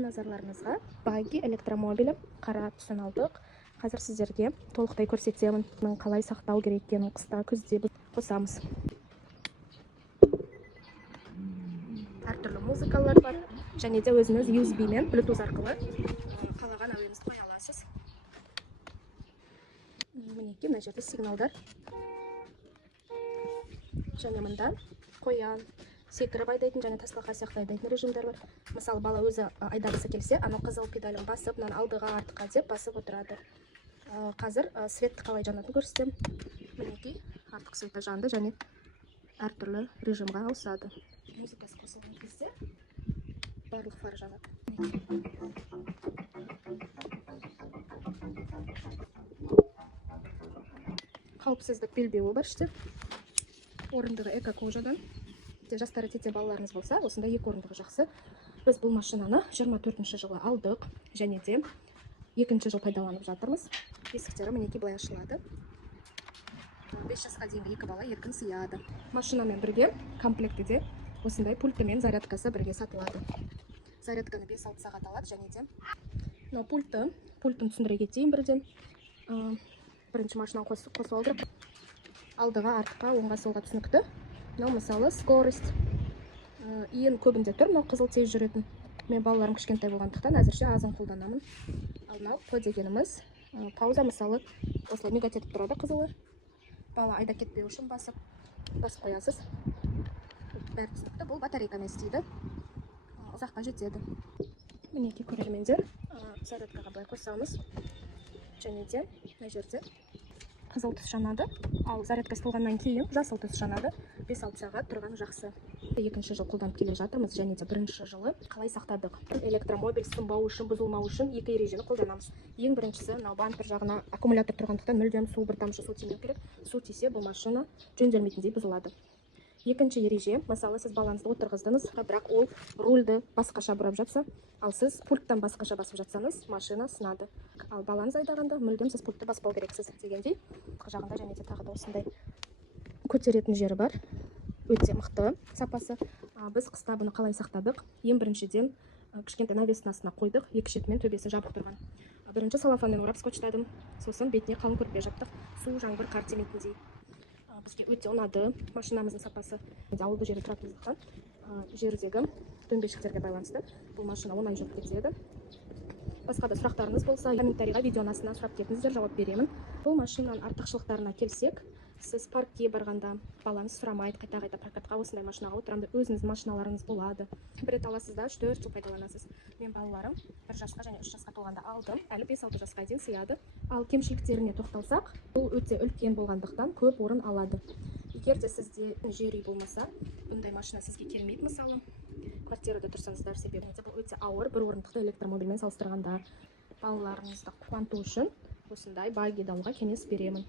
Назарларыңызға Багги электромобилі қара түсін алдық. Қазір сіздерге толықтай көрсетемін. Қалай сақтау керек екенін қыста күзде қосамыз. Әртүрлі музыкалар бар. Және де өзіңіз USB мен Bluetooth арқылы қалаған әуеніңізді қоя аласыз. Мінекей, мына жерде сигналдар. Және мында қоян, секіріп айдайтын және тасбақа сияқты айдайтын режимдер бар. Мысалы, бала өзі айдағысы келсе, анау қызыл педалін басып, мынаны алдыға артқа деп басып отырады. Қазір светті қалай жанатын көрсетемін. Мінекей, артық светті жанды және әртүрлі режимға ауысады. Музыкасы қосылған кезде барлық фар жанады. Қауіпсіздік белбеуі бар іште. Орындығы эко-кожадан. Жастары тете балаларыңыз болса, осында екі орындығы жақсы. Біз бұл машинаны 24-ші жылы алдық, және де 2-ші жыл пайдаланып жатырмыз. Есіктері мінекей былай ашылады. 5 жасқа дейінгі екі бала еркін сыяды. Машинамен бірге комплектіде осындай пульті мен зарядкасы бірге сатылады. Зарядканы 5-6 сағат алады, және де пультын түсіндіре кетейін бірден. Бірінші машинаны қосып алдық. Алдыға, артқа, оңға, солға түсінікті. Мысалы, скорость ең көбінде тұр, қызыл тез жүретін. Мен балаларым кішкентай болғандықтан әзірше азын қолданамын. Ал по дегеніміз пауза, мысалы, осылай мигать етіп тұрады қызылы. Бала айда кетпеу үшін басып қоясыз. Бәрі түсінікті. Бұл батарейкамен істейді. Ұзаққа жетеді. Мінекей көрермендер, зарядкаға былай қосамыз. Және де мына жерде қызыл түс жанады, ал зарядкасы толғаннан кейін жасыл түс жанады. 5-6 сағат тұрған жақсы. 2-ші жыл қолданып келе жатырмыз, және де 1-ші жылы қалай сақтадық. Электромобиль сынбау үшін, бұзылмау үшін екі ережені қолданамыз. Ең біріншісі, бампер жағына аккумулятор тұрғандықтан мүлдем су, бір тамшы су тимеу керек. Су тисе, бұл машина жөнделмейтіндей бұзылады. Екінші ереже, мысалы, сіз балаңызды отырғыздыңыз, бірақ ол рульді басқаша бұрап жатса, ал сіз пульттан басқаша басып жатсаңыз, машина сынады. Ал балаңыз айдағанда мүлдем сіз пультты баспау керексіз дегендей. Жағында және де тағы да осындай көтеретін жері бар. Өте мықты сапасы. Біз қыста бұны қалай сақтадық? Ең біріншіден кішкентай навестің астына қойдық, екі шетімен төбесі жабық тұрған. Бірінші салафанмен орап скотчтадым, сосын бетіне қалың көрпе жаптық, су, жаңбыр қар тимейтіндей. Бізге өте ұнады машинамыздың сапасы. Ауылды жері тұратындықтан жердегі дөңбешіктерге байланысты бұл машина оңай жүріп кетеді. Басқа да сұрақтарыңыз болса, комментарийға видеоның астына сұрап кетіңіздер, жауап беремін. Бұл машинаның артықшылықтарына келсек, сіз паркке барғанда балаңыз сұрамайды, қайта-қайта прокатқа осындай машинаға отырамын, өзіңіз машиналарыңыз болады. Бір рет аласыз да 3-4 жыл пайдаланасыз. Мен балаларым 1 жасқа және 3 жасқа толғанда алдым, әлі 5-6 жасқа дейін сыяды. Ал кемшіліктеріне тоқталсақ, бұл өте үлкен болғандықтан көп орын алады. Егер де сізде жер үй болмаса, бұндай машина сізге келмейді, мысалы, квартирада тұрсаңыздар себебінде бұл өте ауыр, бір орындықты электромобильмен салыстырғанда. Балаларыңызды қуанту үшін осындай багги алуға кеңес беремін.